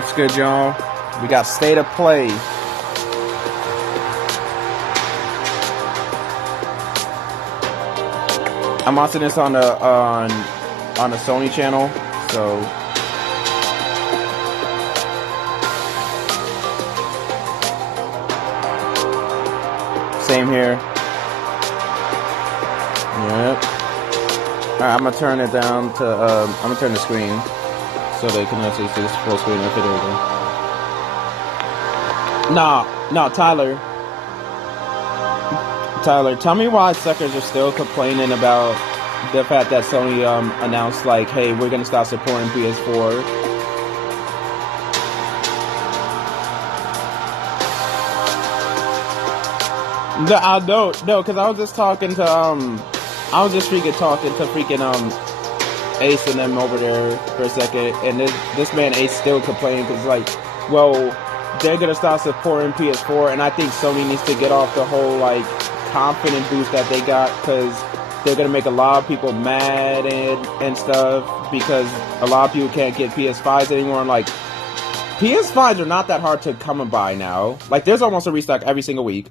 what's good, y'all? We got State of Play. I'm watching this on the Sony channel, so same here. Yep. Alright, I'm gonna turn it down to I'm gonna turn the screen so they can actually see this full screen. Okay, there we go. No, Tyler, tell me why suckers are still complaining about the fact that Sony announced, like, hey, we're gonna stop supporting PS4. No, because I was just talking to I was just talking to Ace and them over there for a second, and this man Ace still complaining because, like, well, they're gonna stop supporting PS4, and I think Sony needs to get off the whole, like, confident boost that they got, because they're gonna make a lot of people mad and stuff, because a lot of people can't get PS5s anymore. And, like, PS5s are not that hard to come and buy now. Like, there's almost a restock every single week.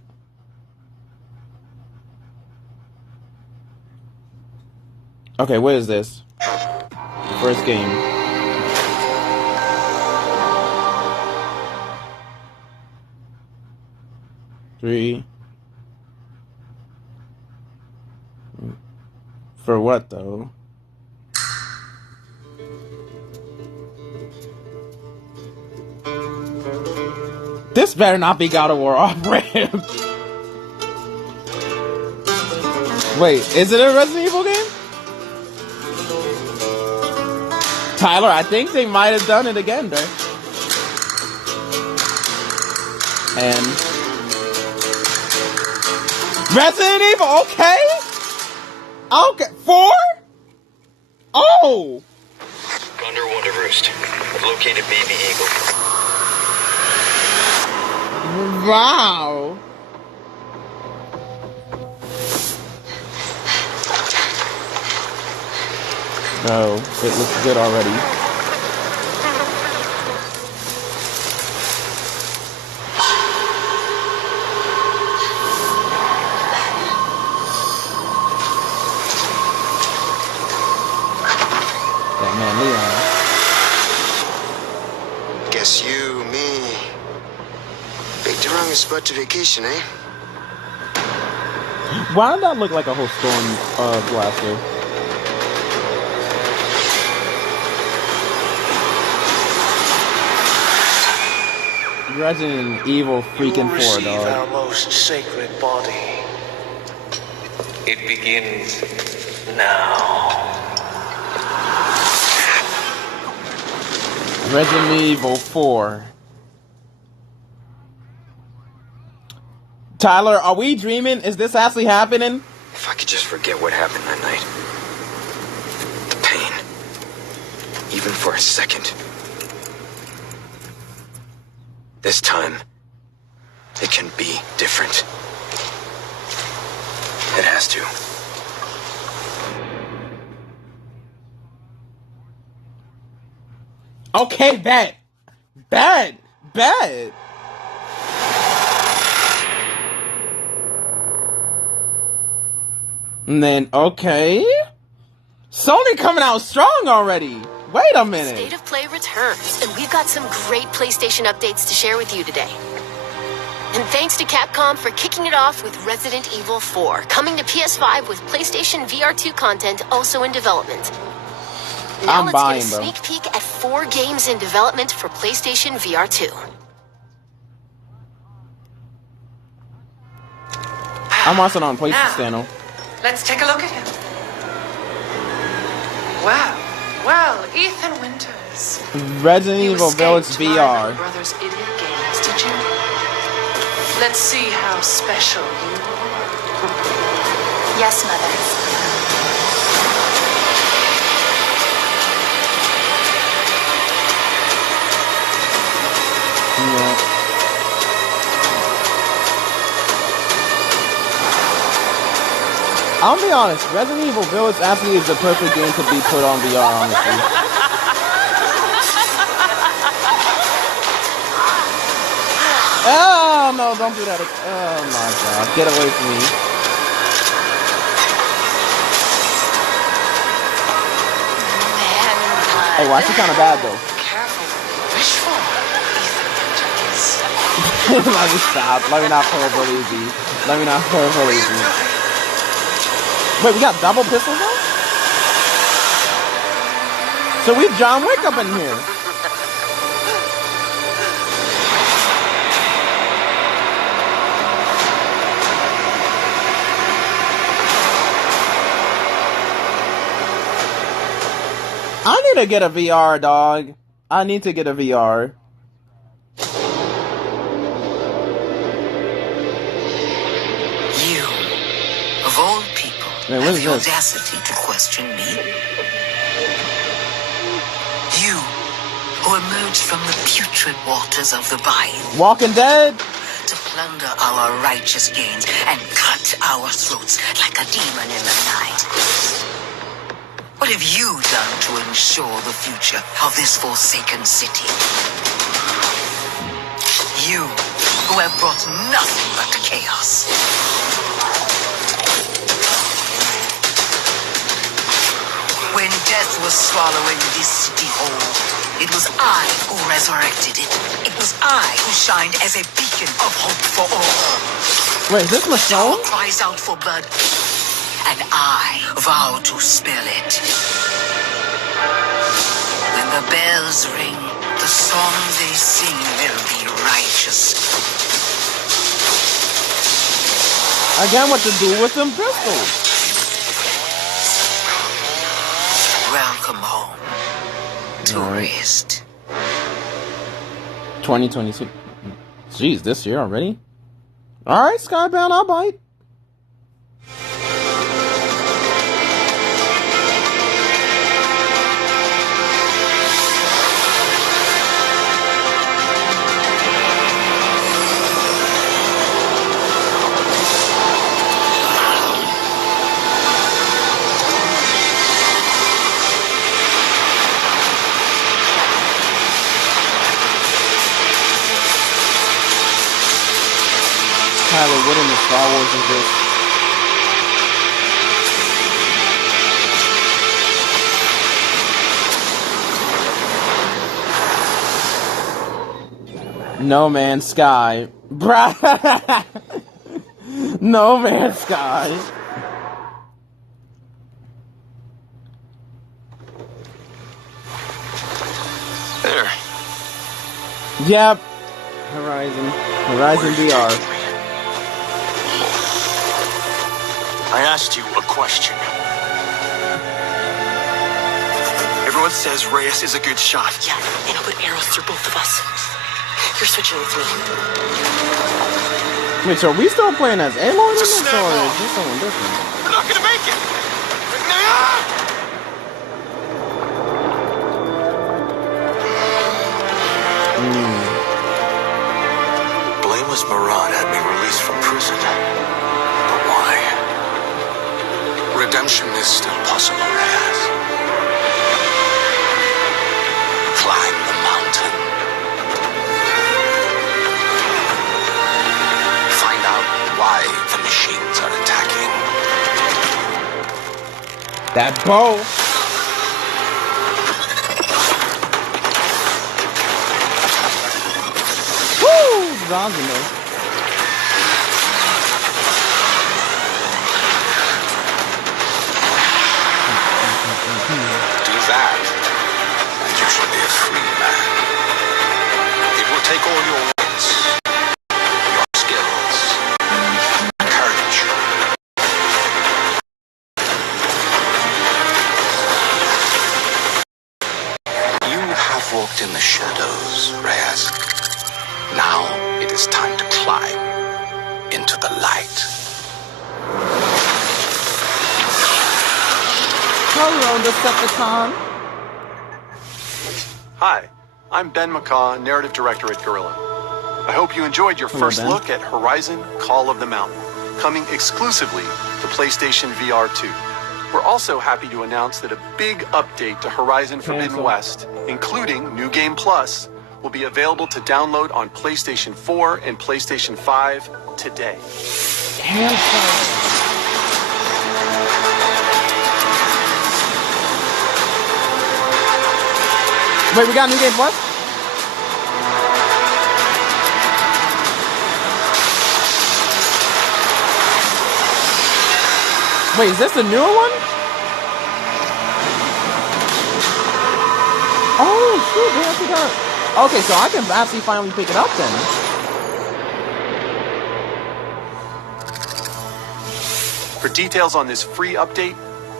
Okay, what is this? First game. Three. For what, though? This better not be God of War off-ramp. Wait, is it a Resident Evil game? Tyler, I think they might have done it again, there. And Resident Evil, okay? Okay, 4? Oh! Condor 1 to Roost. I've located Baby Eagle. Wow. No, it looks good already. That man Leon. Guess you, me. Big Durang is spot to vacation, eh? Why did that look like a whole storm blaster? Resident Evil freaking 4, dog. Our most sacred body. It begins now. Resident Evil 4. Tyler, are we dreaming? Is this actually happening? If I could just forget what happened that night. The pain. Even for a second. This time, it can be different. It has to. Okay, bet. And then, okay. Sony coming out strong already. Wait a minute. State of Play returns, and we've got some great PlayStation updates to share with you today. And thanks to Capcom for kicking it off with Resident Evil 4, coming to PS5 with PlayStation VR2 content also in development. Now let's get a sneak peek at 4 games in development for PlayStation VR2. I'm watching on PlayStation channel. Let's take a look at him. Wow. Well, Ethan Winters. Resident Evil Village VR. Brothers idiot games, did you? Let's see how special you are. Yes, Mother. Yeah. I'll be honest, Resident Evil Village actually is the perfect game to be put on VR, honestly. Oh no! Don't do that. Oh my god! Get away from me! Man, Hey, watch it kind of bad though. Careful what you wish for, Ethan Hentges. Let me stop. Let me not purple easy. Let me not purple easy. Wait, we got double pistols though? So we John Wick up in here. I need to get a VR, dog. I need to get a VR. You, of all people, Man, what have is the this? audacity to question me. You, who emerged from the putrid waters of the bayou Walking Dead? to plunder our righteous gains and cut our throats like a demon in the night. What have you done to ensure the future of this forsaken city? You, who have brought nothing but chaos. When death was swallowing this city whole, it was I who resurrected it. It was I who shined as a beacon of hope for all. Wait, is this Saul Michonne? cries out for blood, and I vow to spill it. When the bells ring, the song they sing will be righteous. Again, what to do with them pistols? Welcome home, tourist. 2022. Jeez, this year already? Alright, Skybound, I'll bite. Tyler, what in the Star Wars is this? No Man's Sky. Bruh. No Man's Sky. There. Yep. Horizon VR. I asked you a question. Everyone says Reyes is a good shot. Yeah, and I'll put arrows through both of us. You're switching with me. Wait, so are we still playing as Aloy in It's a this, snap or on. is this someone different? We're not gonna make it! Blameless Marat had me released from prison. But why? Redemption is still possible, Reyes. Climb the mountain. Find out why the machines are attacking. That bow. Woo! Zanzibar. Do that, and you shall be a free man. It will take all your wits, your skills, courage. You have walked in the shadows, Reyes. Now it is time to climb into the light. Hello, Decepticon. Hi, I'm Ben McCaw, Narrative Director at Guerrilla. I hope you enjoyed your Hello, first Ben. look at Horizon Call of the Mountain, coming exclusively to PlayStation VR 2. We're also happy to announce that a big update to Horizon Forbidden Cancel. West, including New Game Plus, will be available to download on PlayStation 4 and PlayStation 5 today. Wait, we got New Game Plus? Wait, is this the newer one? Oh, shoot, they actually got... Okay, so I can actually finally pick it up then. For details on this free update,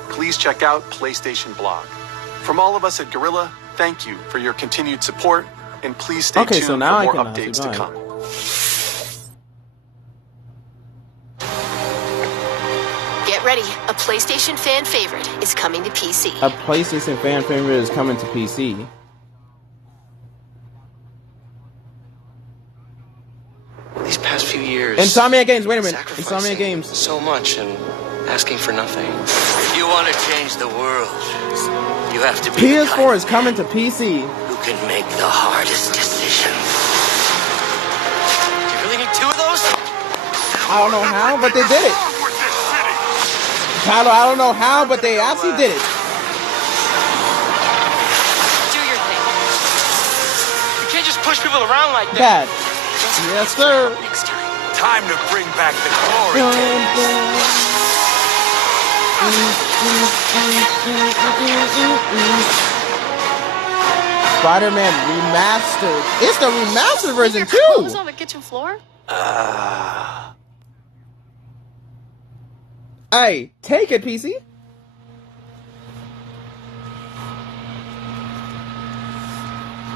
please check out PlayStation Blog. From all of us at Guerrilla, thank you for your continued support, and please stay tuned so now for more I can updates to come. Get ready. A PlayStation fan favorite is coming to PC. A PlayStation fan favorite is coming to PC. These past few years... Insomniac Games, wait a minute. Insomniac Games. So much and asking for nothing. If you want to change the world, you have to be PS4 is coming to PC. Who can make the hardest decisions. Do you really need two of those? I don't know how, but they did it. Tyler, I don't know how, but they actually did it. Do your thing. You can't just push people around like that. Yes, sir. Next time. Time to bring back the glory. Spider-Man Remastered. It's the remastered version too. Clothes on the kitchen floor? Hey, take it, PC.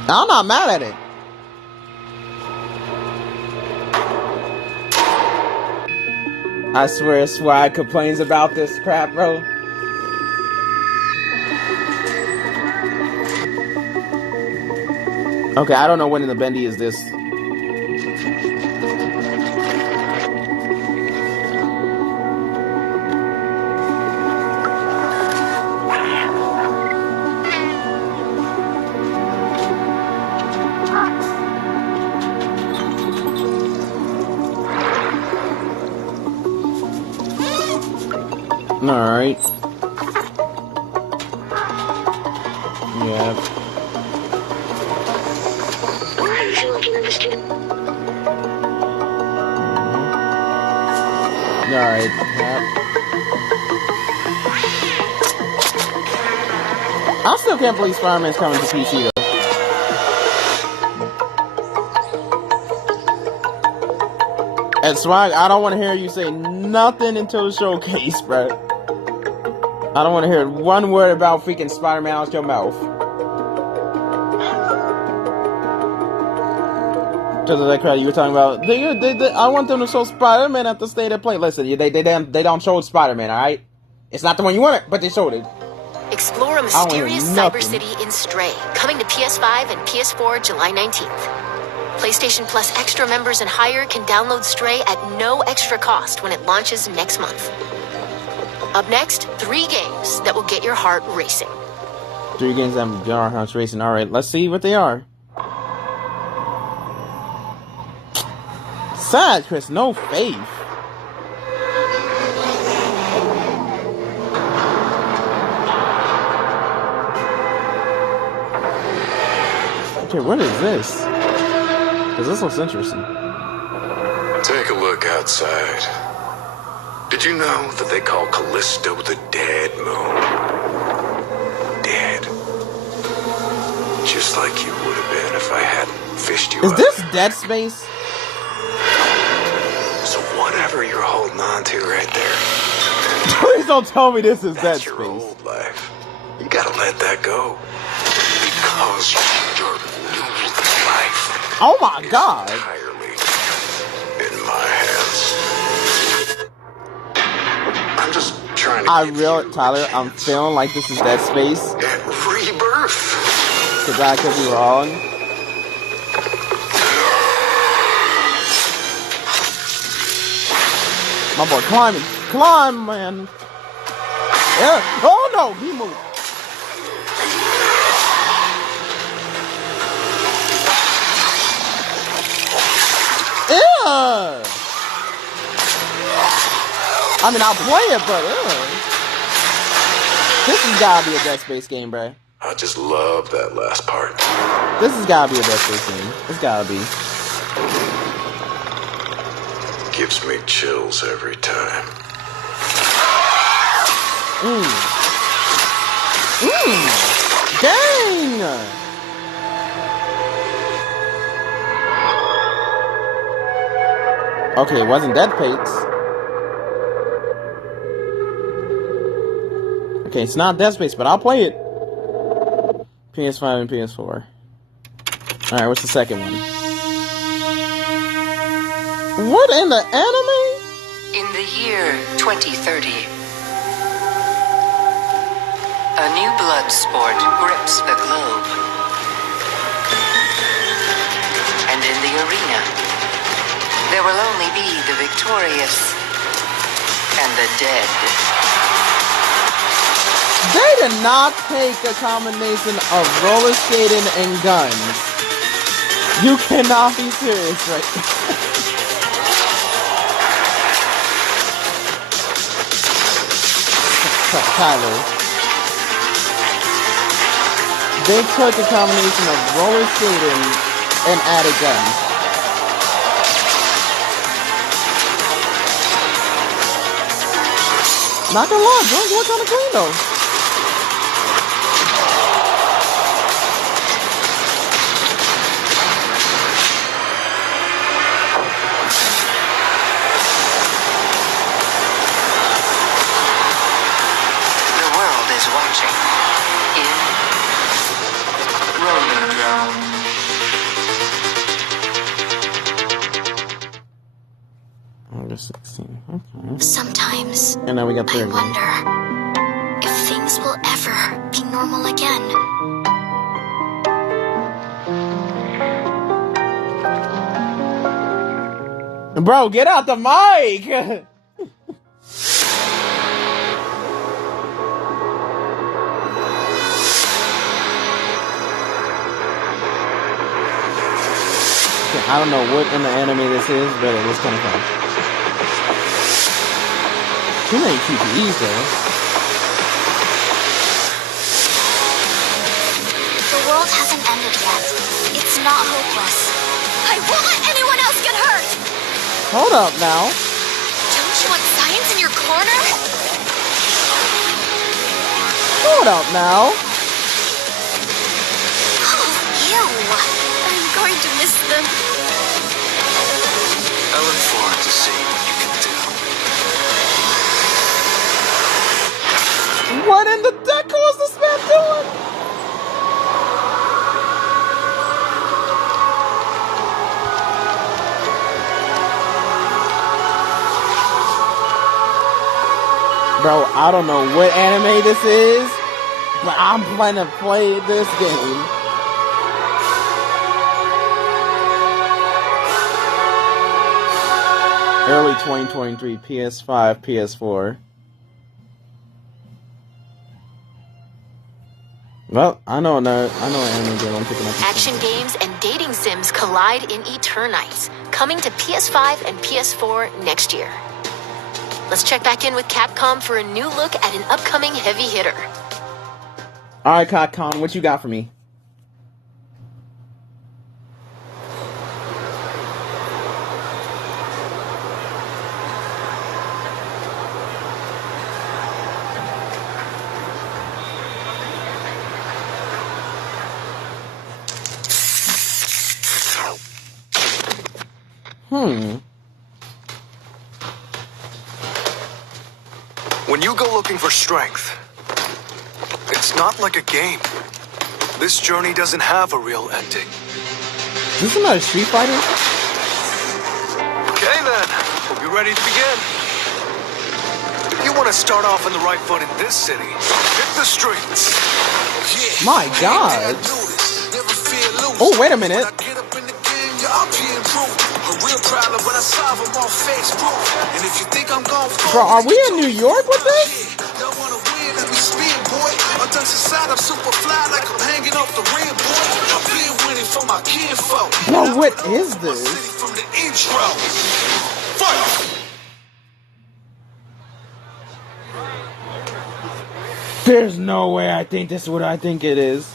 I'm not mad at it. I swear Swag complains about this crap, bro. Okay, I don't know when in the bendy is this. Alright. Yeah. Alright. I still can't believe Spider-Man's coming to PC though. And Swag, I don't want to hear you say nothing until the showcase, bro. I don't want to hear one word about freaking Spider-Man out your mouth. Just like that you were talking about. I want them to show Spider-Man at the State of Play. Listen, they don't show Spider-Man, alright? It's not the one you wanted, but they showed it. Explore a mysterious cyber city in Stray, coming to PS5 and PS4 July 19th. PlayStation Plus Extra members and higher can download Stray at no extra cost when it launches next month. Up next, 3 games that will get your heart racing. 3 games that will get our hearts racing. Alright, let's see what they are. Sad, Chris, no faith. Okay, what is this? Because this looks interesting. Take a look outside. Did you know that they call Callisto the Dead Moon? Dead. Just like you would have been if I hadn't fished you up. Is this Dead Space? So whatever you're holding on to right there. Please don't tell me this is Dead Space. That's your old life. You gotta let that go. Because your new life. Oh my God. Entirely in my hands. I'm just trying to Tyler, I'm feeling like this is Dead Space. Rebirth. Because I could be wrong. My boy climbing. Climb, man. Yeah. Oh no, he moved. I mean, I'll play it, but this has gotta be a Dead Space game, bruh. I just love that last part. This has gotta be a Dead Space game. It's gotta be. Gives me chills every time. Dang! Okay, it wasn't Dead Space. Okay, it's not Dead Space, but I'll play it. PS5 and PS4. Alright, what's the second one? What in the anime? In the year 2030, a new blood sport grips the globe. And in the arena, there will only be the victorious and the dead. They did not take a combination of roller skating and guns. You cannot be serious right now. Tyler. They took a combination of roller skating and added guns. Not gonna lie, guns look kinda clean though. August 16. Okay. Sometimes And now we got I third one. wonder if things will ever be normal again. Bro, get out the mic! I don't know what in the anime this is, but it was kind of fun. Too many PPEs though. The world hasn't ended yet. It's not hopeless. I won't let anyone else get hurt! Hold up now. Don't you want science in your corner? Hold up now. Oh, ew. I'm going to miss them. I look forward to seeing what you can do. What in the deck was this man doing? Bro, I don't know what anime this is, but I'm planning to play this game. Early 2023, PS5, PS4. Well, I know an anime game I'm picking up. Action games and dating sims collide in Eternites, coming to PS5 and PS4 next year. Let's check back in with Capcom for a new look at an upcoming heavy hitter. Alright, Capcom, what you got for me? When you go looking for strength, it's not like a game. This journey doesn't have a real ending. This is not a Street Fighter? Okay then, hope you're ready to begin. If you want to start off on the right foot in this city, hit the streets. My God. Oh, wait a minute. Bro, are we in New York with this? Stunts inside, I'm super fly like I'm hanging off the rim, boy. I've been winning for my kinfolk. Bro, what is this? From the intro. Fight! There's no way I think this is what I think it is.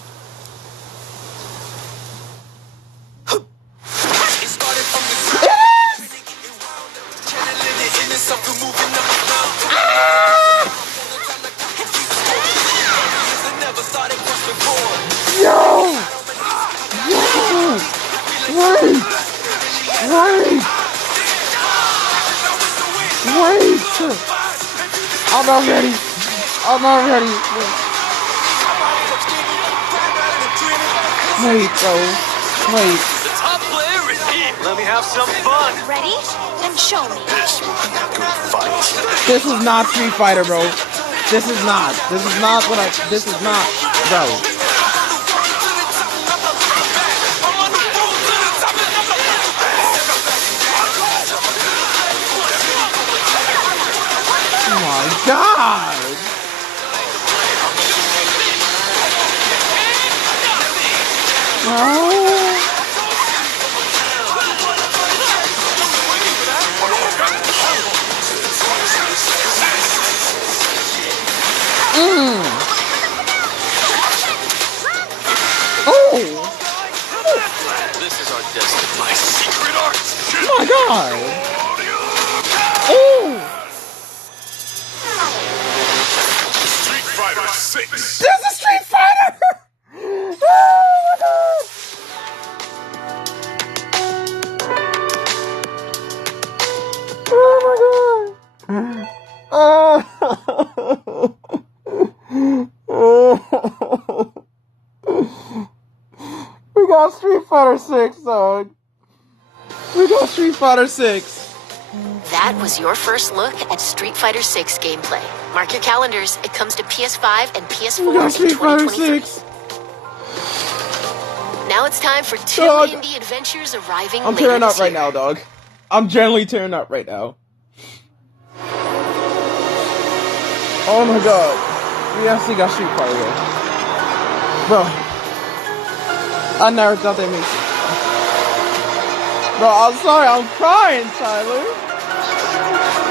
Wait! I'm not ready. I'm not ready. Wait, bro. Wait. The top player is here. Let me have some fun. Ready? Then show me. This will be a good fight. This is not Street Fighter, bro. This is not. This is not what I. This is not, bro. Oh my God! Oh. Oh! This is our destiny. My secret art. Oh my God! Oh! Street Fighter 6. There's a Street Fighter! Oh my God! We got Street Fighter 6, dog. We got Street Fighter 6. That was your first look at Street Fighter 6 gameplay. Mark your calendars. It comes to PS5 and PS4 We got in Street Fighter 2023. 6. Now it's time for two Dog. indie adventures arriving I'm later tearing up this right year. now, dog. I'm generally tearing up right now. Oh my God. We actually got Street Fighter, bro. I never thought they made it. Bro, I'm sorry, I'm crying, Tyler.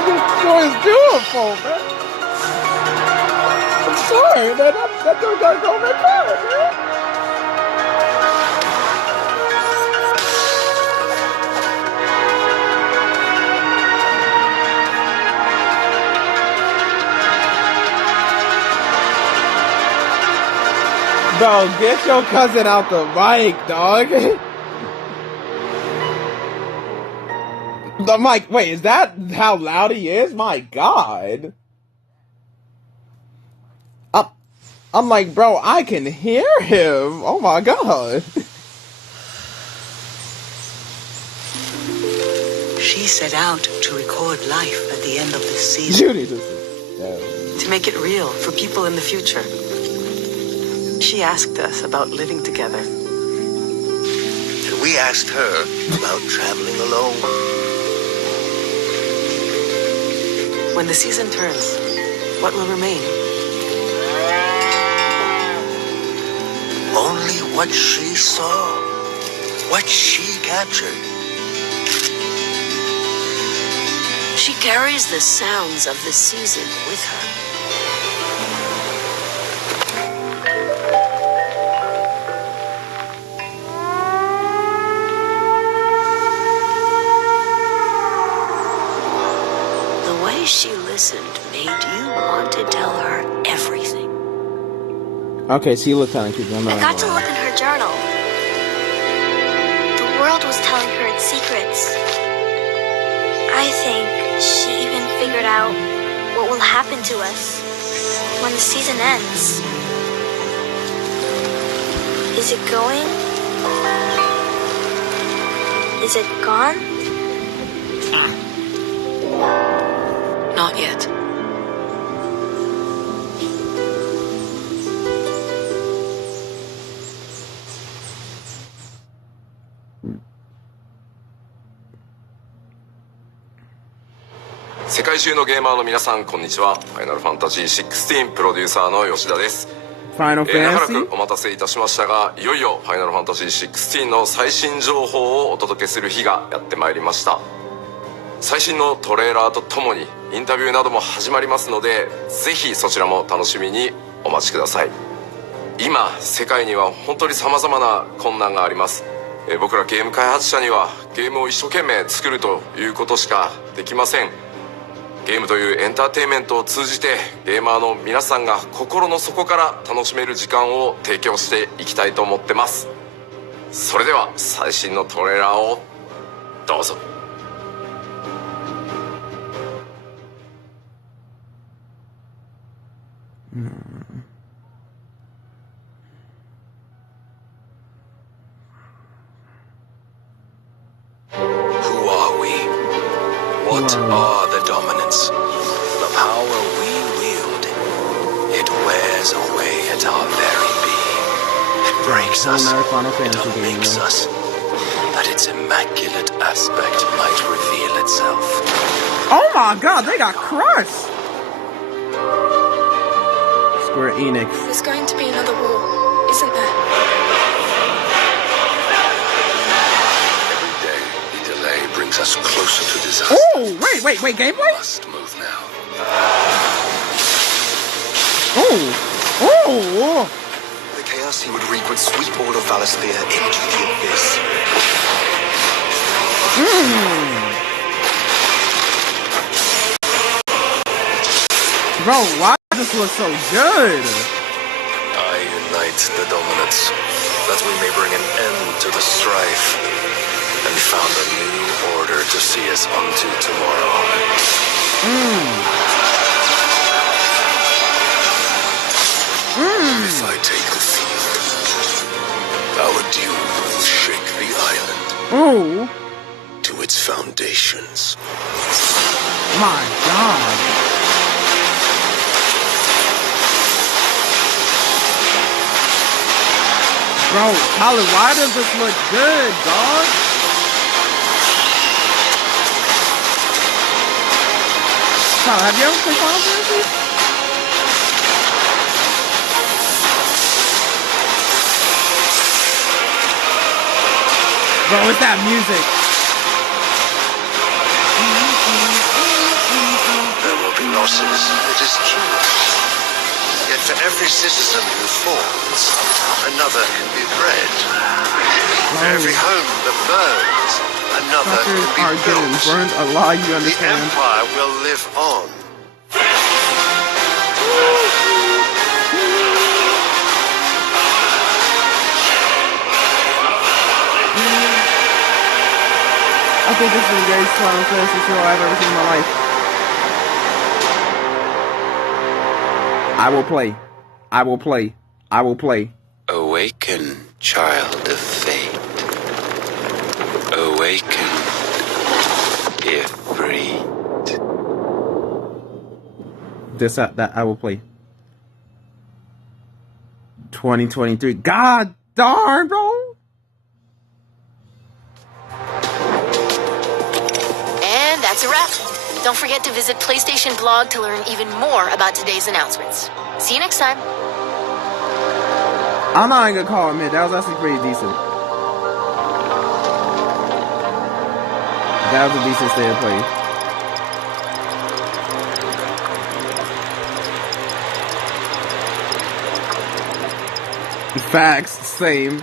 This joy is beautiful, man. I'm sorry, man. That dude gotta go back home, man. Bro, get your cousin out the mic, dog. The mic, wait, is that how loud he is? My God. I'm like, bro, I can hear him. Oh my God. She set out to record life at the end of this season. Judy, this is... To make it real for people in the future. She asked us about living together. And we asked her about traveling alone. When the season turns, what will remain? Only what she saw, what she captured. She carries the sounds of the season with her. The way she listened made you want to tell her everything. Okay, see, Lieutenant, keep going. I got to look in her journal. The world was telling her its secrets. I think she even figured out what will happen to us when the season ends. Is it going? Is it gone? Not yet.世界中のゲーマーの皆さんこんにちは。ファイナルファンタジー16プロデューサーの吉田です。Final 長ら Fantasy? くお待たせいたしましたが、いよいよファイナルファンタジー16の最新情報をお届けする日がやってまいりました。最新のトレーラーとともにインタビューなども始まりますので、ぜひそちらも楽しみにお待ちください。今世界には本当に様々な困難があります。僕らゲーム開発者にはゲームを一生懸命作るということしかできません。ゲームというエンターテインメントを通じてゲーマーの皆さんが心の底から楽しめる時間を提供していきたいと思ってます。それでは最新のトレーラーをどうぞ。Who are we? What are the dominants? The power we wield, it wears away at our very being. It breaks us. It makes us. That its immaculate aspect might reveal itself. Oh my god, they got crushed! Square Enix. There's going to be another war, isn't there? Every day, the delay brings us closer to disaster. Oh, wait, gameplay? Must move now. Oh! The chaos he would wreak would sweep all of Valisthea into the abyss. Bro, why does this look so good? I unite the dominants, that we may bring an end to the strife, and found a new order to see us unto tomorrow. If I take the field, our doom will shake the island to its foundations. My god. Bro, Tyler, why does this look good, dog? Tyler, have you ever played Final Fantasy? Bro, it's that music. There will be losses, it is true. Yet for every citizen who falls, another can be bred. For every home that burns, another Fuckers can are be getting built. burned a lot, you The understand? Empire will live on. I think this is the greatest Final Fantasy show I've ever seen in my life. I will play. I will play. I will play. Awaken, child of fate. Awaken, Ifrit. That I will play. 2023. God darn, bro. And that's a wrap. Don't forget to visit PlayStation Blog to learn even more about today's announcements. See you next time. I'm not even gonna call it mid. That was actually pretty decent. That was a decent state of play. Facts, same.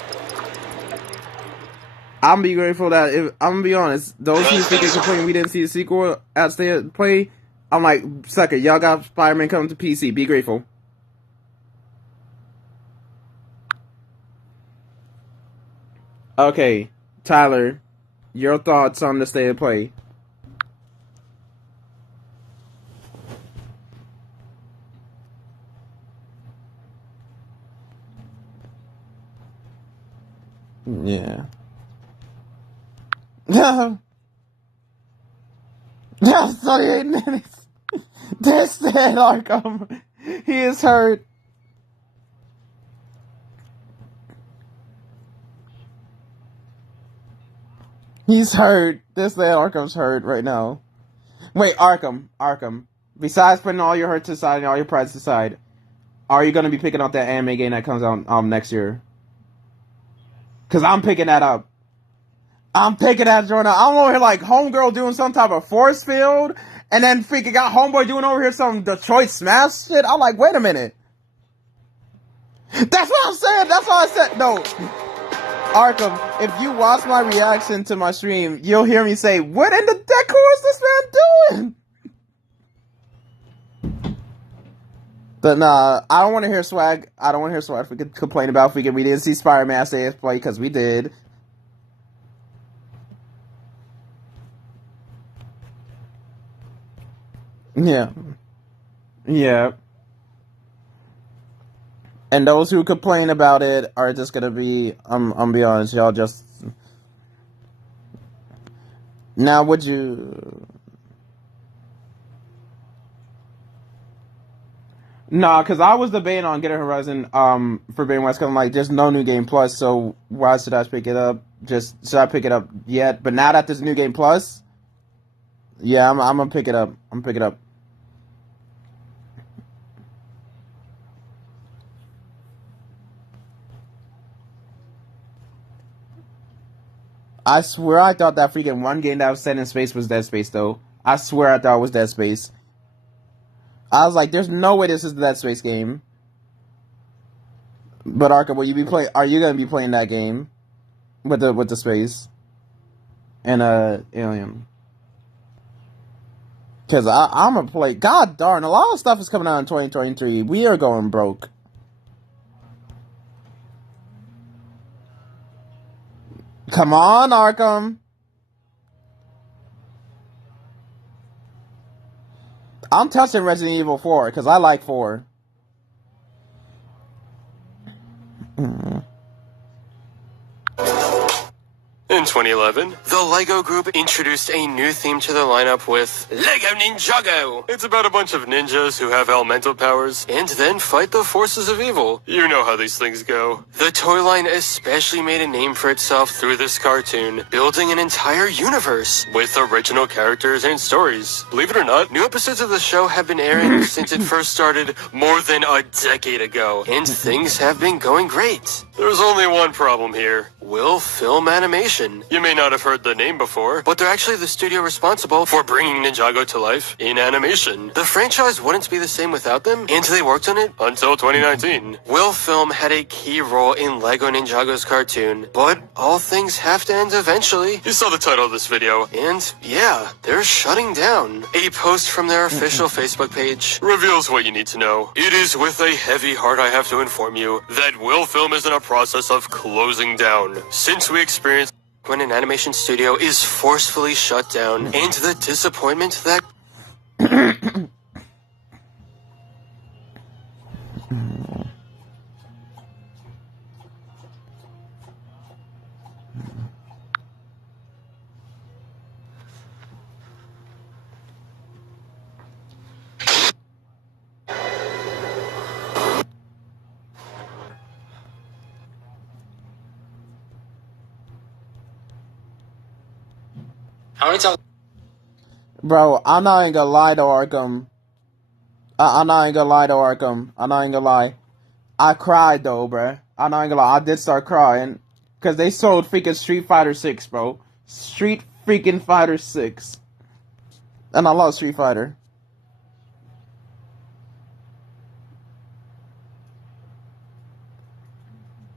I'm gonna be grateful that if I'm gonna be honest, those who freaking complain we didn't see the sequel at state of play, I'm like, sucker, y'all got Spider-Man coming to PC. Be grateful. Okay, Tyler, your thoughts on the state of play? Yeah. No. 38 minutes. This dead Arkham. He is hurt. He's hurt. This dead Arkham's hurt right now. Wait, Arkham. Besides putting all your hurt to the side and all your pride to the side, are you gonna be picking up that anime game that comes out next year? Cause I'm picking that up. I'm picking that joint up. I'm over here like homegirl doing some type of force field, and then freaking got homeboy doing over here some Detroit Smash shit. I'm like, wait a minute. That's what I'm saying. That's why I said no. Arkham, if you watch my reaction to my stream, you'll hear me say, "What in the decor is this man doing?" But nah, I don't want to hear swag. I don't want to hear swag. We could complain about if we didn't see Spider-Man say his play because we did. Yeah. Yeah. And those who complain about it are just gonna be, I'm be honest, y'all just... Now would you... Nah, because I was debating on getting Horizon Forbidden West, because I'm like, there's no New Game Plus, so why should I pick it up? Should I pick it up yet? But now that there's New Game Plus, yeah, I'm gonna pick it up. I'm gonna pick it up. I swear I thought that freaking one game that was set in space was Dead Space, though. I swear I thought it was Dead Space. I was like, there's no way this is the Dead Space game. But Arkham, will you be playing? Are you gonna be playing that game with the space and Alien? Because I'm gonna play. God darn, a lot of stuff is coming out in 2023. We are going broke. Come on, Arkham. I'm touching Resident Evil 4 because I like 4. In 2011, the LEGO Group introduced a new theme to their lineup with LEGO Ninjago! It's about a bunch of ninjas who have elemental powers and then fight the forces of evil. You know how these things go. The toy line especially made a name for itself through this cartoon, building an entire universe with original characters and stories. Believe it or not, new episodes of the show have been airing since it first started more than a decade ago, and things have been going great. There's only one problem here. Will Film Animation. You may not have heard the name before, but they're actually the studio responsible for bringing Ninjago to life in animation. The franchise wouldn't be the same without them, and they worked on it until 2019. Will Film had a key role in LEGO Ninjago's cartoon, but all things have to end eventually. You saw the title of this video, and yeah, they're shutting down. A post from their official Facebook page reveals what you need to know. It is with a heavy heart I have to inform you that Will Film is in a process of closing down. Since we experienced when an animation studio is forcefully shut down, and the disappointment that How many times? Bro, I'm not even gonna lie to Arkham. I'm not even gonna lie to Arkham. I'm not even gonna lie. I cried though, bruh. I'm not even gonna lie. I did start crying because they sold freaking Street Fighter 6, bro. Street freaking Fighter 6. And I love Street Fighter.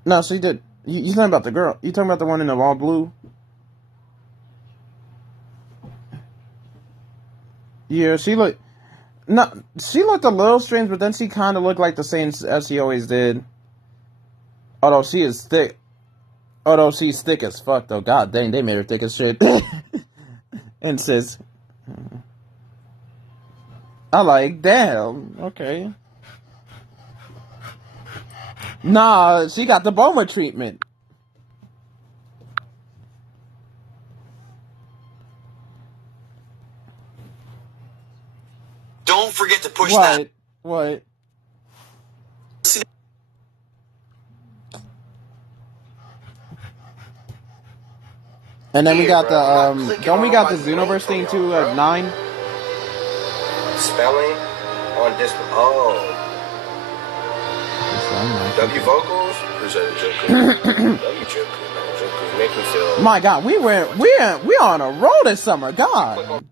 No, she did. You talking about the girl? You talking about the one in the all blue? Yeah, she looked a little strange, but then she kind of looked like the same as she always did. Although she is thick. Although she's thick as fuck, though. God dang, they made her thick as shit. And says, I like, damn, okay. Nah, she got the Bulma treatment. Don't forget to push that. What? And then we got the don't we got the Xenoverse thing too at 9? Spelling on this. Oh. W vocals? Appreciate it, Junko. W Junko. Junko make me feel. My God, we on a roll this summer. God.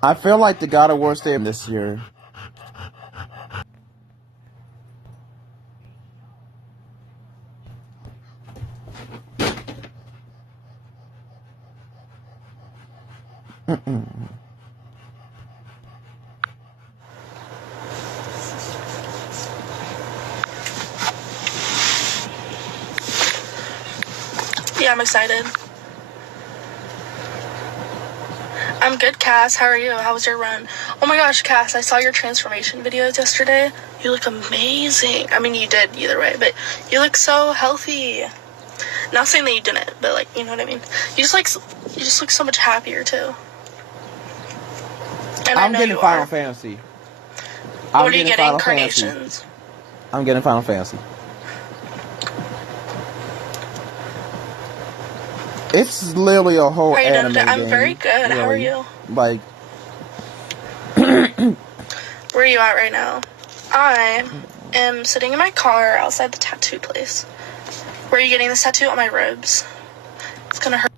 I feel like the God of War stadium this year. Yeah, I'm excited. I'm good, Cass. How are you? How was your run? Oh my gosh, Cass, I saw your transformation videos yesterday. You look amazing. I mean, you did either way, but you look so healthy. Not saying that you didn't, but like, you know what I mean? You just look so much happier too. And I'm getting Final Fantasy. What are you getting? Incarnations. I'm getting Final Fantasy. It's literally a whole anime game. I'm very good. Really. How are you? Like, where are you at right now? I am sitting in my car outside the tattoo place. Where are you getting this tattoo? On my ribs. It's gonna hurt.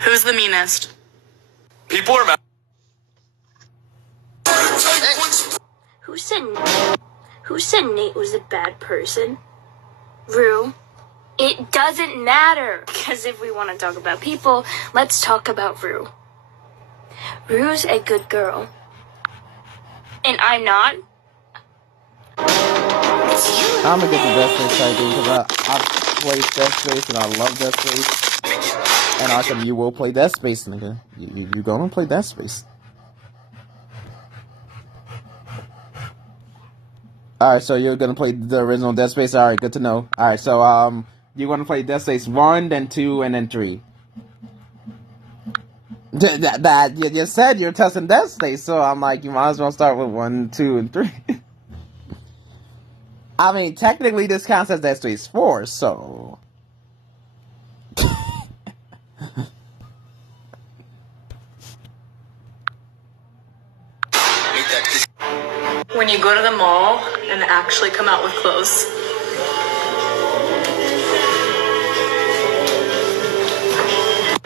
Who's the meanest? People are mad. Who said Nate was a bad person? Rue. It doesn't matter. Because if we want to talk about people, let's talk about Rue. Rue's a good girl. And I'm not. I'm gonna get the Dead Space title because I played Dead Space and I love Dead Space. And Arkham, you will play Dead Space, nigga. You gonna play Dead Space. Alright, so you're gonna play the original Dead Space? Alright, good to know. Alright, so, you're gonna play Dead Space 1, then 2, and then 3. You said you're testing Dead Space, so I'm like, you might as well start with 1, 2, and 3. I mean, technically this counts as Dead Space 4, so... When you go to the mall and actually come out with clothes.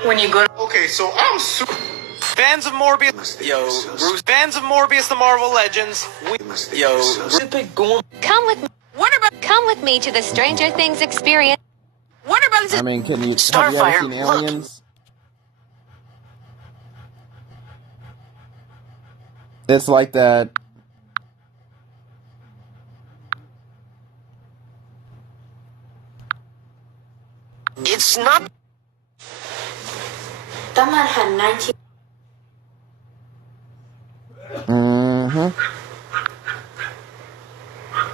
When you go to... Okay, so I'm super... Fans of Morbius... Yo, Bruce. Fans of Morbius the Marvel Legends. Come with me to the Stranger Things experience. I mean, have you ever seen Aliens? It's like that. It's not. That man had 19.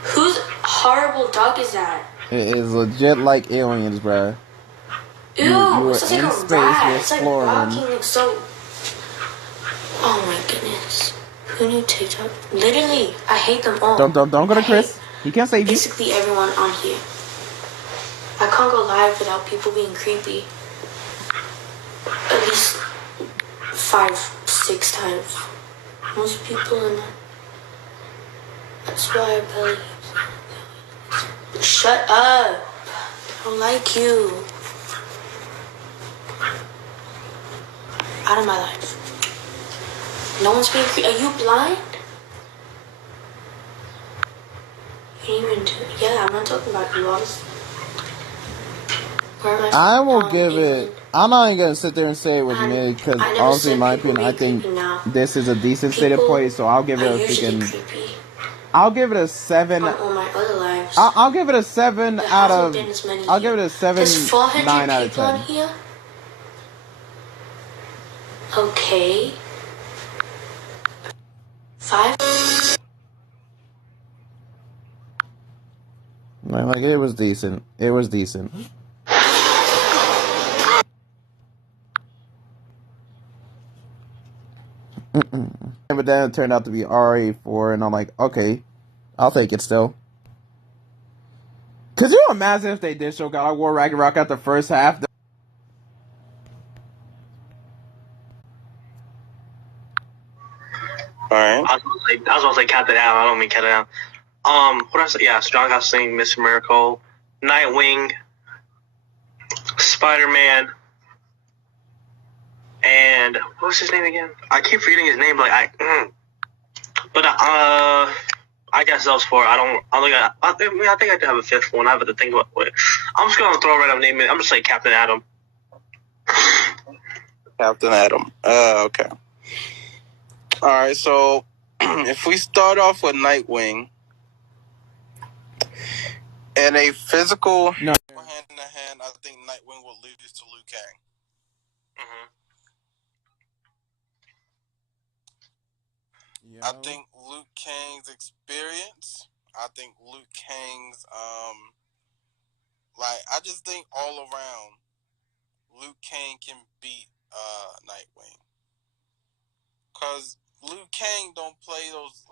Whose horrible dog is that? It is legit like Aliens, bruh. Ew, you it's in like space, a rat. you're It's like exploring. rocking. Looks so... Oh my goodness. Who knew TikTok? Literally, I hate them all. Don't go to Chris. He can't save you. Basically everyone on here. I can't go live without people being creepy. At least 5-6 times. Most people are not. That's why I barely... Shut up. I don't like you. Out of my life. No one's being creepy. Are you blind? You didn't even do... Yeah, I'm not talking about you, Oz. I will give it. I'm not even gonna sit there and say it was mid because honestly, in my opinion, I think this is a decent state of play. So I'll give it a freaking. I'll give it a 7. I'll give it a 7 out of. I'll give it a 7, 9 out of 10. Okay. 5. Like it was decent. It was decent. But then it turned out to be RA4, and I'm like, okay, I'll take it still. Could you imagine if they did show God of War Ragnarok at the first half? Alright. I was gonna say Captain Adam. I don't mean Captain Adam. What did I say? Yeah, Strong Gosling, Mr. Miracle, Nightwing, Spider-Man, and what was his name again? I keep forgetting his name. I guess those four. I think I do have a fifth one. I have to think about it. I'm just gonna throw a random name in. I'm just say Captain Adam. Captain Adam. Okay. Alright, so if we start off with Nightwing, in a physical hand to hand, I think Nightwing will lose to Liu Kang. I think Liu Kang's experience, I think Liu Kang's, I just think all around, Liu Kang can beat Nightwing. Because Liu Kang don't play those,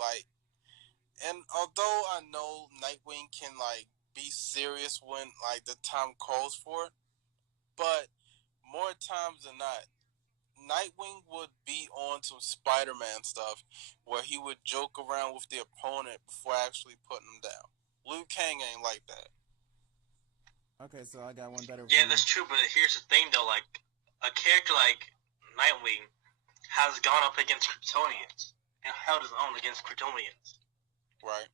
and although I know Nightwing can, be serious when, the time calls for it, but more times than not, Nightwing would be on some Spider-Man stuff where he would joke around with the opponent before actually putting him down. Liu Kang ain't like that. Okay, so I got one better. Yeah, that's true, but here's the thing, though. A character like Nightwing has gone up against Kryptonians and held his own against Kryptonians. Right.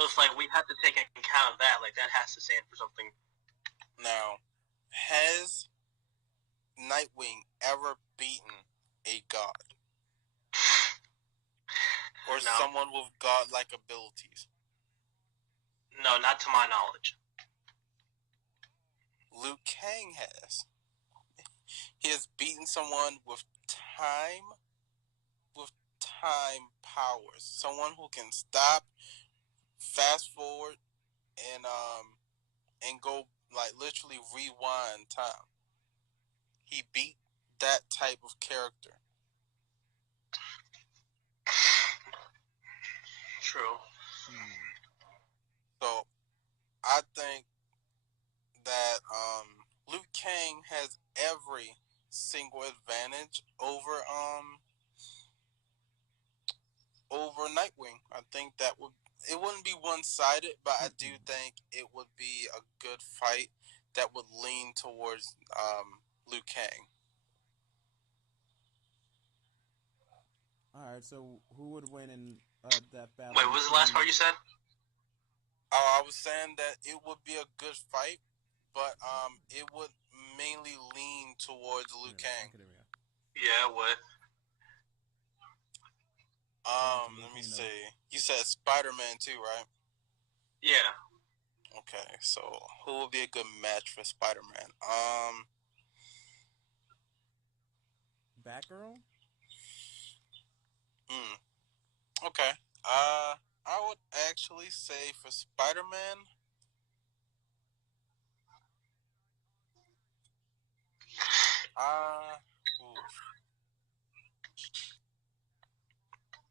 So it's we have to take account of that. That has to stand for something. Now, has Nightwing ever beaten a god? Or someone with god-like abilities? No, not to my knowledge. Liu Kang has. He has beaten someone with time powers. Someone who can stop, fast forward, and go literally rewind time. He beat that type of character. True. So, I think that Liu Kang has every single advantage over Nightwing. I think it wouldn't be one-sided, but I do think it would be a good fight that would lean towards Liu Kang. Alright, so who would win in that battle? Wait, what was the last part you said? I was saying that it would be a good fight, but it would mainly lean towards Liu Kang. Yeah, it would. Let me see. You said Spider-Man too, right? Yeah. Okay, so who would be a good match for Spider-Man? Batgirl? Okay. I would actually say for Spider-Man,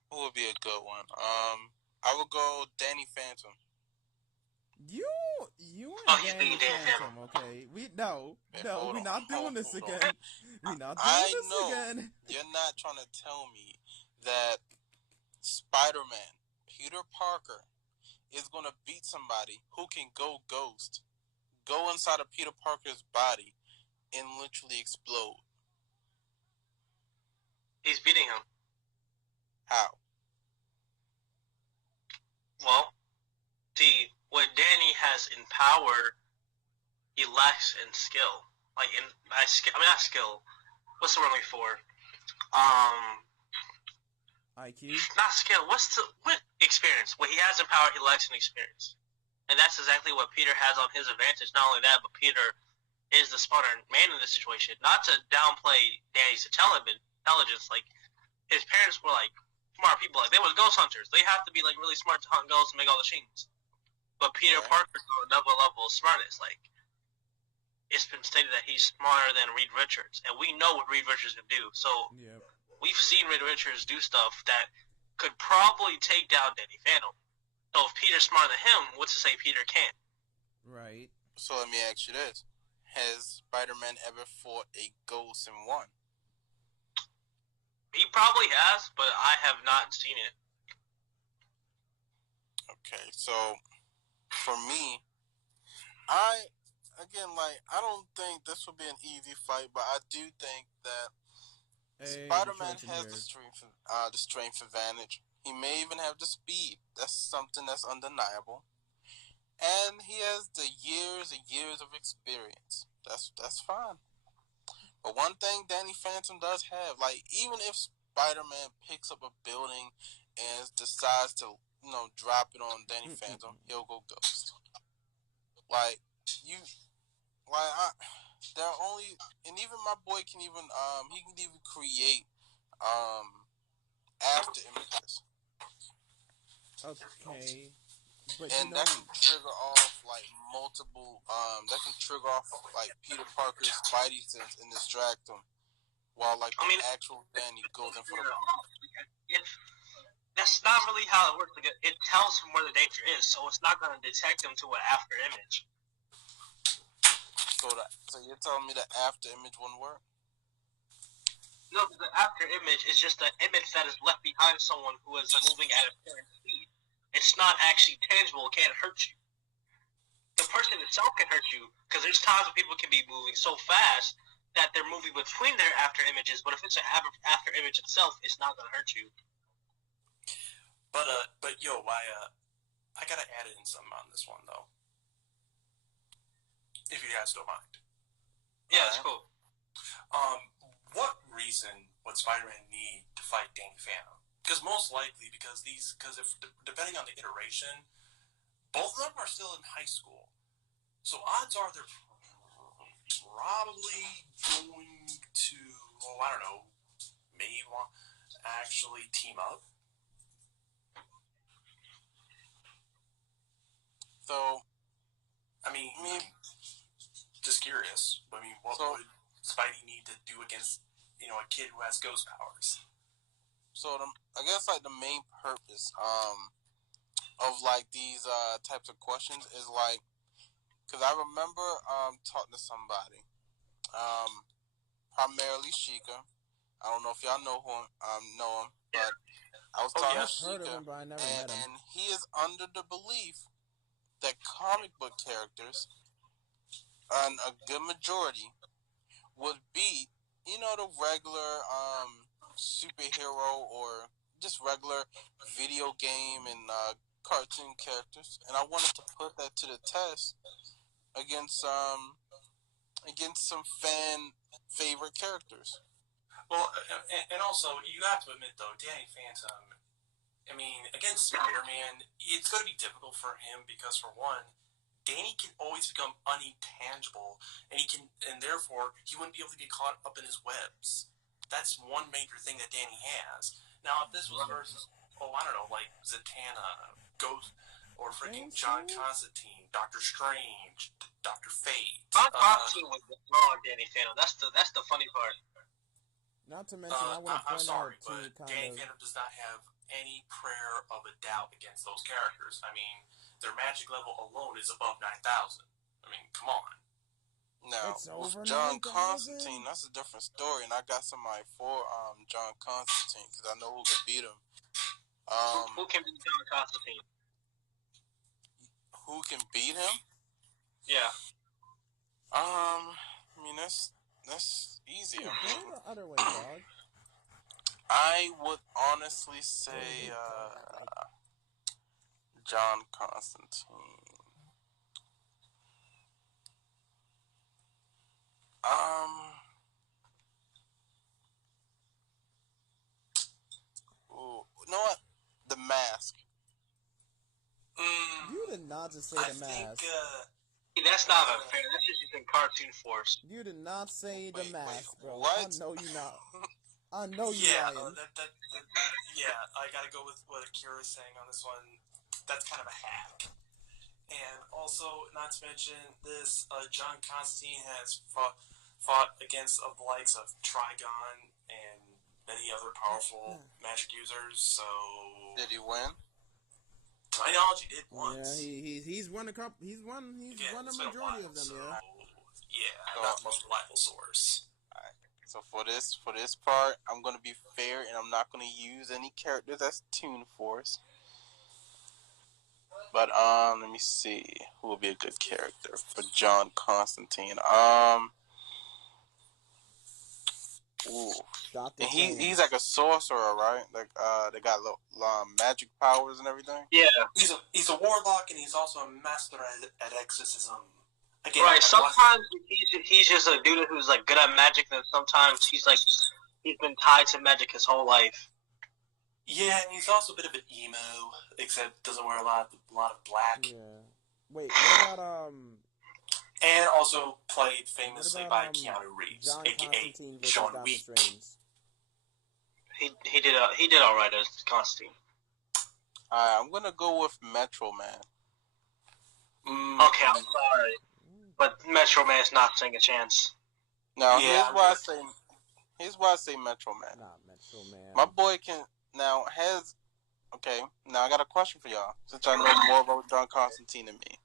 who would be a good one? I would go Danny Phantom. You and Danny Phantom, okay? We're not doing this again. We're not doing this again. You're not trying to tell me that Spider-Man, Peter Parker, is going to beat somebody who can go ghost, go inside of Peter Parker's body, and literally explode. He's beating him. How? Well, see, what Danny has in power, he lacks in skill. Not skill. What's the word I'm looking for? IQ? Not skill. What experience? What he has in power, he lacks in experience. And that's exactly what Peter has on his advantage. Not only that, but Peter is the smarter man in this situation. Not to downplay Danny's intelligence. His parents were smart people. They were ghost hunters. They have to be really smart to hunt ghosts and make all the machines. But Peter Parker's on another level of smartness. Like, it's been stated that he's smarter than Reed Richards, and we know what Reed Richards can do. So we've seen Reed Richards do stuff that could probably take down Danny Phantom. So if Peter's smarter than him, what's to say Peter can't? Right. So let me ask you this. Has Spider-Man ever fought a ghost and won? He probably has, but I have not seen it. Okay, so for me, I don't think this will be an easy fight, but I do think that Spider-Man has the strength advantage. He may even have the speed. That's something that's undeniable. And he has the years and years of experience. That's fine. But one thing Danny Phantom does have, like, even if Spider-Man picks up a building and decides to, drop it on Danny Phantom, he'll go ghost. There are only, and even my boy can even, he can even create, after images. Okay. But and that can trigger off like multiple that can trigger off like Peter Parker's Spidey sense and distract him while like the actual Danny goes in for the that's not really how it works. Like, it tells him where the danger is, so it's not going to detect him to an after image. So you're telling me the after image wouldn't work? No, the after image is just an image that is left behind someone who is moving at a certain speed. It's not actually tangible. It can't hurt you. The person itself can hurt you because there's times when people can be moving so fast that they're moving between their after images. But if it's an after image itself, it's not going to hurt you. But I gotta add in something on this one though, if you guys don't mind. Yeah, it's cool. What reason would Spider-Man need to fight Danny Phantom? Because most likely, because if depending on the iteration, both of them are still in high school, so odds are they're probably going to, maybe want to actually team up. So, I mean, just curious. I mean, what would Spidey need to do against, a kid who has ghost powers? So, I guess, like, the main purpose, of, like, these, types of questions is, like, because I remember, talking to somebody, primarily Sheikah. I don't know if y'all know him, but I was talking to Sheikah, and he is under the belief that comic book characters, and a good majority, would beat, the regular superhero or just regular video game and cartoon characters. And I wanted to put that to the test against some fan favorite characters. Well, and also, you have to admit, though, Danny Phantom, I mean, against Spider-Man, it's going to be difficult for him because, for one, Danny can always become unintangible, and therefore, he wouldn't be able to get caught up in his webs. That's one major thing that Danny has. Now, if this was versus, like Zatanna, Ghost, or freaking John Constantine, Doctor Strange, Dr. Fate. John Constantine was wrong, Danny Phantom. That's the funny part. Not to mention, I want to point out too, Danny Phantom does not have any prayer of a doubt against those characters. I mean, their magic level alone is above 9,000. I mean, come on. Now, with John Constantine, that's a different story, and I got somebody for John Constantine because I know who can beat him. Who can beat John Constantine? Who can beat him? Yeah. I mean, that's easy. Other way, dog. I would honestly say John Constantine. You know what? The Mask. You did not just say the Mask. That's not unfair. That's just using cartoon force. You did not say the Mask, bro. What? I know you not. I know you lying. Yeah, I gotta go with what Akira's saying on this one. That's kind of a hack. And also, not to mention this, John Constantine has fought against the likes of Trigon and many other powerful magic users. So Did he win? to my knowledge, he did once. Yeah, he's won a couple. He's won a majority of them. Not the most reliable source. Alright. So for this part, I'm gonna be fair and I'm not gonna use any characters as Toon Force. But let me see who will be a good character for John Constantine. And he's like a sorcerer, right? Like they got magic powers and everything. Yeah, he's a warlock and he's also a master at exorcism. Again, right. Sometimes he's just a dude who's like good at magic, and sometimes he's been tied to magic his whole life. Yeah, and he's also a bit of an emo, except doesn't wear a lot of black. Yeah. Wait, what about And also played famously by Keanu Reeves, John aka Constantine John versus Wick. Doctor Strange? He did all right as Constantine. I'm gonna go with Metro Man. Okay, I'm sorry, but Metro Man's not standing a chance. Now Yeah, here's why I say Metro Man. Nah, Metro Man. My boy can now I got a question for y'all, since I know more about John Constantine than me.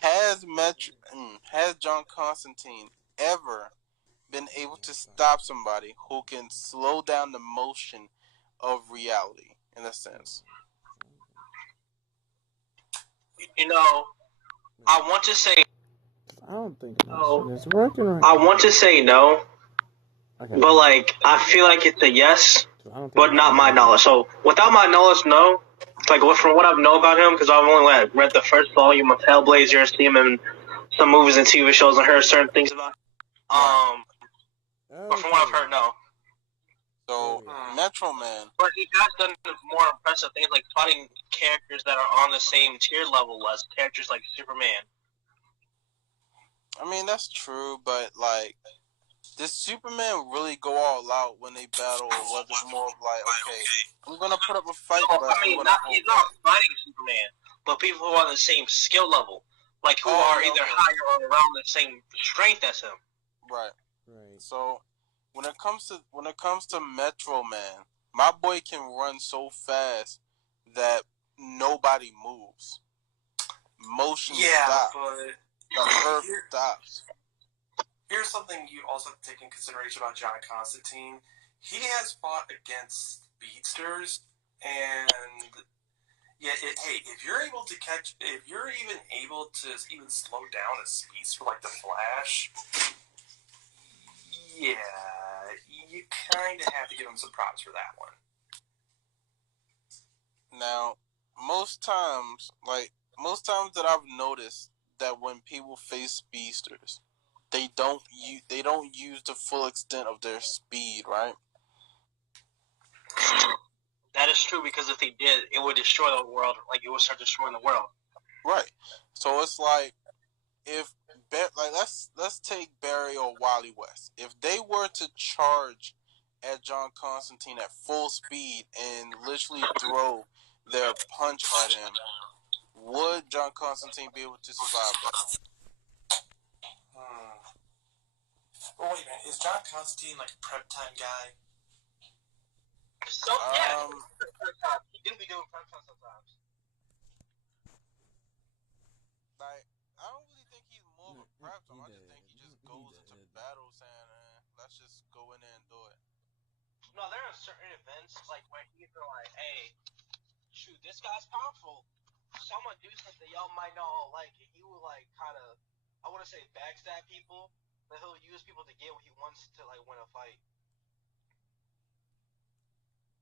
Has John Constantine ever been able to stop somebody who can slow down the motion of reality, in a sense? You know, I want to say I don't think it's working right. I want to say no, Okay. but I feel like it's a yes, but not my knowledge. So without my knowledge, no. From what I know about him, because I've only read the first volume of Hellblazer, seen him in some movies and TV shows, and heard certain things about him. But from what I've heard, no. So Metro Man. But he has done more impressive things, like fighting characters that are on the same tier level as characters like Superman. I mean, that's true, but did Superman really go all out when they battle, or was it more of okay, I'm gonna put up a fight, but he's not fighting Superman, but people who are on the same skill level, who are either higher or around the same strength as him. Right. So when it comes to Metro Man, my boy can run so fast that nobody moves. Motion stops. But the earth stops. Here's something you also have to take in consideration about John Constantine. He has fought against speedsters, and if you're able to even slow down a speedster like the Flash, you kind of have to give him some props for that one. Now, most times that I've noticed that when people face speedsters, they don't use the full extent of their speed, right? That is true, because if they did, it would destroy the world. It would start destroying the world. Right. So it's let's take Barry or Wally West. If they were to charge at John Constantine at full speed and literally throw their punch at him, would John Constantine be able to survive that? Well, wait a minute. Is John Constantine a prep time guy? He do be doing prep time sometimes. I don't really think he's more of a prep time. I just think he just goes into battle saying, let's just go in there and do it. No, there are certain events where he's hey, shoot, this guy's powerful. Someone do something y'all might not like it. He will kind of, I wouldn't say backstab people, but he'll use people to get what he wants to win a fight.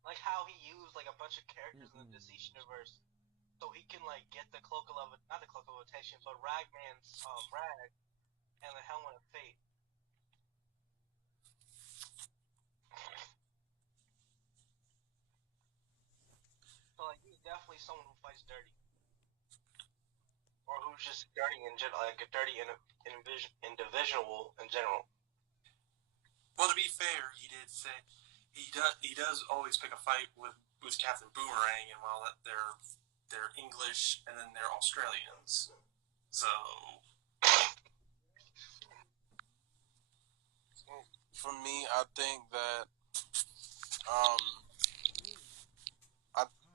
Like how he used a bunch of characters in the Deceased universe, so he can get the not the Cloak of Levitation, but Ragman's rag and the Helmet of Fate. So he's definitely someone who fights dirty, or who's just dirty in general, dirty and individual in general. Well, to be fair, he did say he does always pick a fight with Captain Boomerang, and while they're they're English, and then they're Australians. So for me, I think that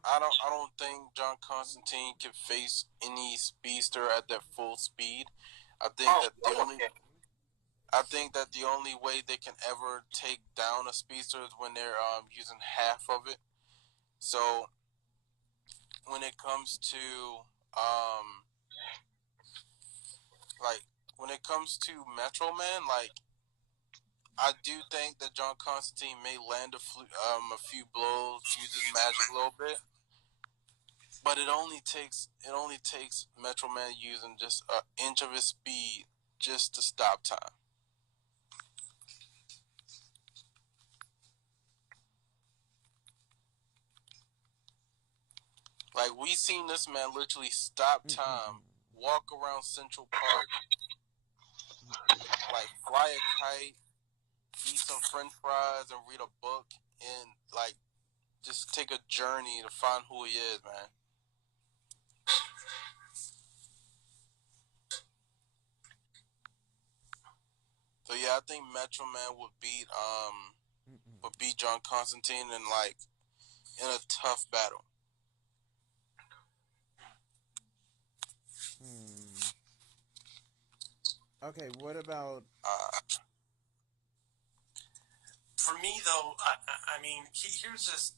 I don't think John Constantine can face any speedster at their full speed. I think that the only way they can ever take down a speedster is when they're using half of it. So when it comes to Metro Man, I do think that John Constantine may land a few blows, use his magic a little bit, but it only takes Metro Man using just an inch of his speed just to stop time. Like, we seen this man literally stop time, walk around Central Park, like fly a kite, eat some French fries, and read a book, and like just take a journey to find who he is, man. So yeah, I think Metro Man would beat John Constantine in a tough battle. Okay, what about? for me, though, I mean, here's just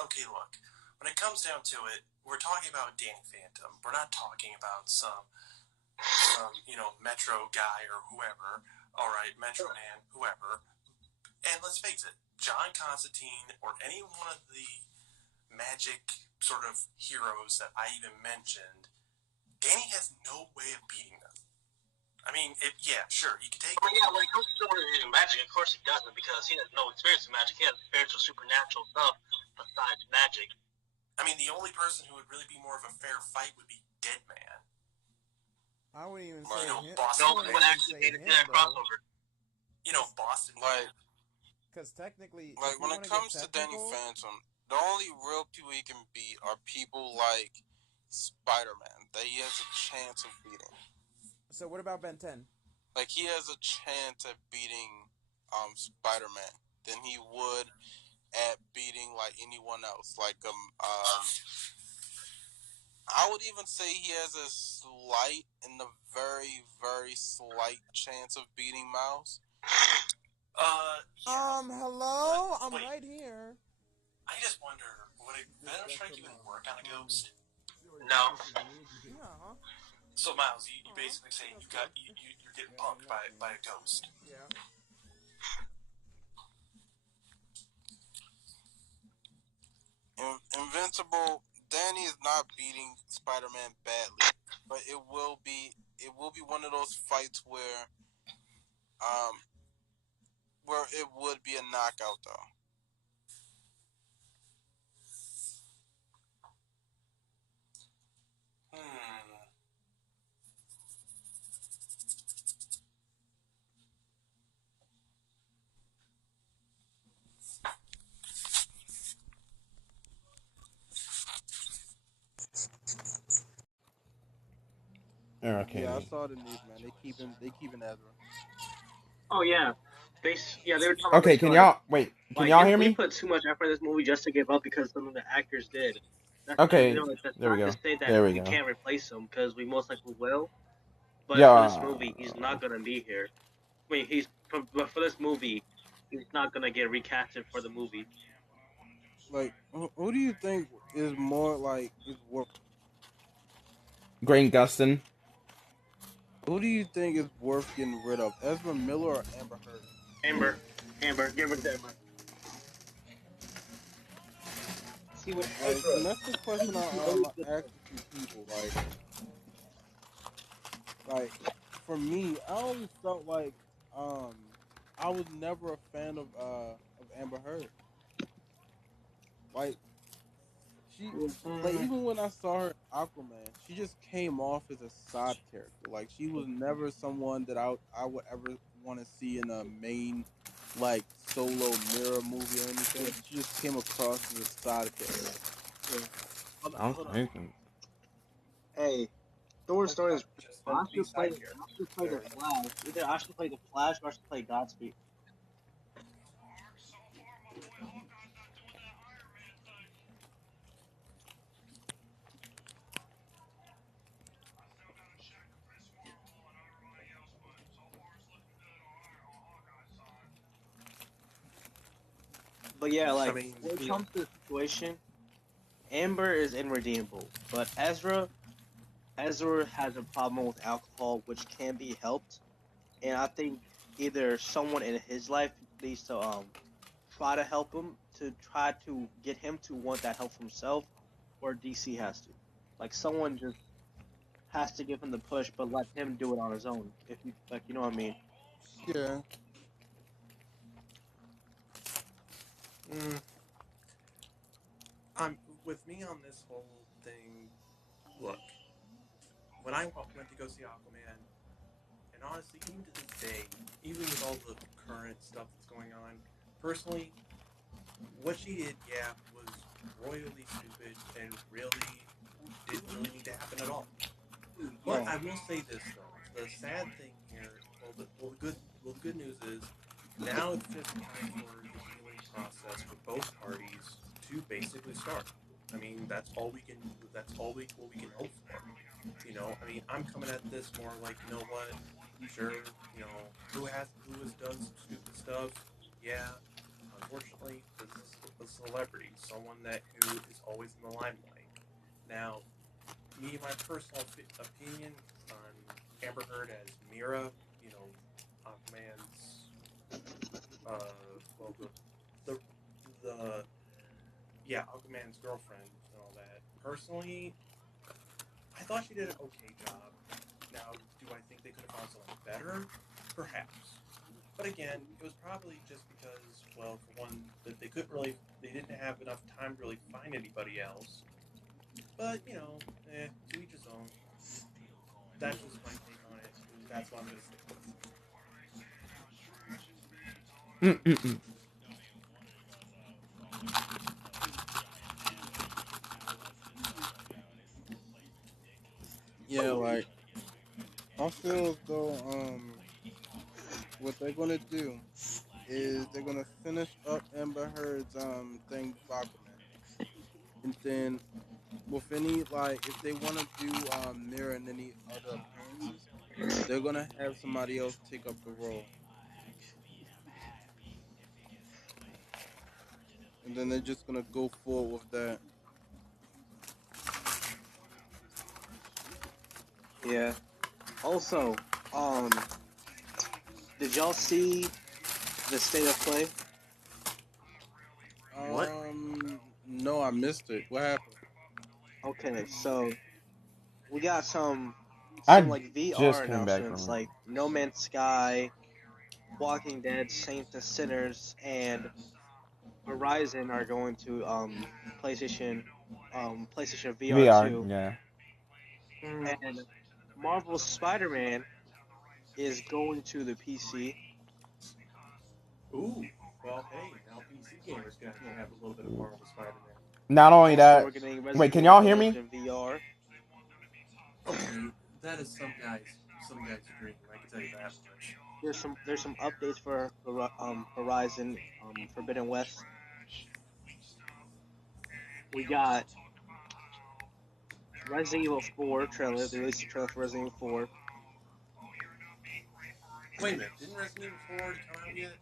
okay. Look, when it comes down to it, we're talking about Danny Phantom. We're not talking about some Metro guy or whoever. All right, Metro Man, whoever. And let's face it, John Constantine or any one of the magic sort of heroes that I even mentioned, Danny has no way of beating them. I mean, sure, he can take. When it comes to magic, of course he doesn't, because he has no experience in magic. He has spiritual, supernatural stuff besides magic. I mean, the only person who would really be more of a fair fight would be Deadman. I wouldn't even say him. Boston. No, would actually say him, crossover. Boston. Because technically, when it comes to Danny Phantom, the only real people he can beat are people like Spider-Man that he has a chance of beating. So what about Ben 10? Like, he has a chance at beating Spider-Man than he would at beating like anyone else. Like I would even say he has a slight and a very, very slight chance of beating Miles. Hello? I'm right here. I just wonder, would a Venom Strike even work on a ghost? No. Yeah. So Miles, you basically say you're getting punked by a ghost. Yeah. Invincible, Danny is not beating Spider-Man badly, but it will be one of those fights where it would be a knockout though. Okay. Yeah, I saw the news, man. They keeping Ezra. Oh yeah, they were talking. Okay, can y'all wait? Can y'all hear me? We put too much effort in this movie just to give up because some of the actors did. Okay, that's there we not go. To say that There we we go. can't replace him because we most likely will. But Yeah. for this movie, he's not gonna be here. I mean, but for this movie, he's not gonna get recasted for the movie. Like, who do you think is more is worth? Grant Gustin. Who do you think is worth getting rid of, Ezra Miller or Amber Heard? Amber, give her that. See what Ezra. And that's the question I ask a few people. Like for me, I always felt like I was never a fan of Amber Heard. Like she, like even when I saw her in Aquaman, she just came off as a side character. Like she was never someone that I would ever want to see in a main solo mirror movie or anything. She just came across as a side character. I'm thinking. Hey, Thor's story is. Just I meant to be should play. side I character. should play the Flash. Either I should play the Flash or I should play Godspeed. But yeah, like mean, when it comes to the situation, Amber is irredeemable, but Ezra has a problem with alcohol, which can be helped, and I think either someone in his life needs to try to help him to try to get him to want that help himself, or DC has to, like someone just has to give him the push, but let him do it on his own. If you like, you know what I mean? Yeah. With me on this whole thing. Look, when I went to go see Aquaman, and honestly, even to this day, even with all the current stuff that's going on, personally, what she did, yeah, was royally stupid and really didn't really need to happen at all. But I will say this though: the sad thing here, the good news is now it's just time for the healing process for both parties to basically start. I mean, that's all we can hope for. You know, I mean, I'm coming at this more like, you know what? Sure, you know, who has done some stupid stuff? Yeah, unfortunately, this is a celebrity, someone who is always in the limelight. Now, me, my personal opinion on Amber Heard as Mira, you know, Aquaman's, well, Aquaman's girlfriend and all that. Personally, I thought she did an okay job. Now, do I think they could have found someone better? Perhaps. But again, it was probably just because, well, for one, that they didn't have enough time to really find anybody else. But, you know, to each his own. That's just my take on it. That's what I'm going to stick with. Yeah, like I feel as though what they're gonna do is they're gonna finish up Amber Heard's thing with Aquaman, and then with any like if they want to do Mira and any other appearances, they're gonna have somebody else take up the role, and then they're just gonna go forward with that. Yeah. Also, did y'all see the state of play? What? No, I missed it. What happened? Okay, so we got some like VR just came back announcements, from it. like No Man's Sky, Walking Dead, Saints and Sinners, and Horizon are going to PlayStation VR 2, yeah. and Marvel's Spider-Man is going to the PC. Ooh, well, hey, now PC gamers gonna have a little bit of Marvel Spider-Man. Not only Also, that. we're getting Wait, Resident can y'all Evil hear me? Village in VR. Okay, that is some guys' dream. I can tell you that much. There's some updates for Horizon Forbidden West. We got Resident Evil 4 trailer. They released a trailer for Resident Evil 4. Wait a minute, didn't Resident Evil 4 come out yet?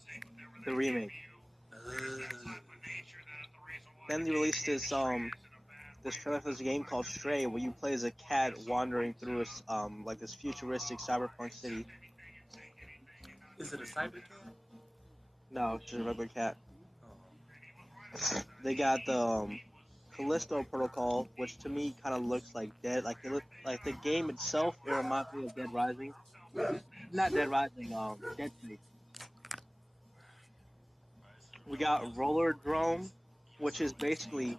The remake. Then they released this trailer for this game called Stray, where you play as a cat wandering through like this futuristic cyberpunk city. Is it a cyber cat? No, it's just a regular cat. They got the Callisto Protocol, which to me kind of looks like Dead. Like it look like the game itself. It reminds me of Dead Rising. Not Dead Rising. Dead Space. We got Roller Drome, which is basically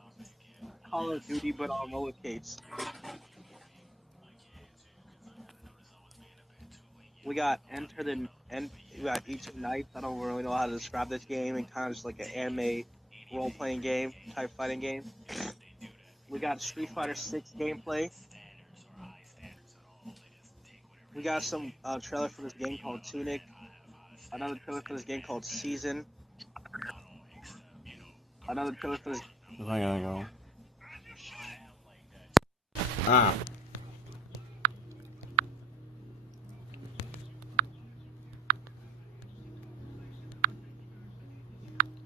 Call of Duty but on roller skates. We got we got Each of Nights. I don't really know how to describe this game. And kind of just like an anime role-playing game type fighting game. We got Street Fighter 6 gameplay. We got some trailer for this game called Tunic. Another trailer for this game called Season. Another trailer for this. I gotta go. Ah.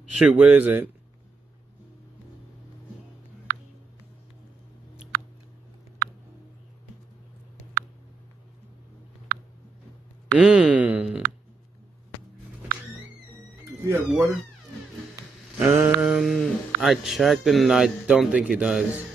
Shoot, what is it? Does he have water? I checked and I don't think he does.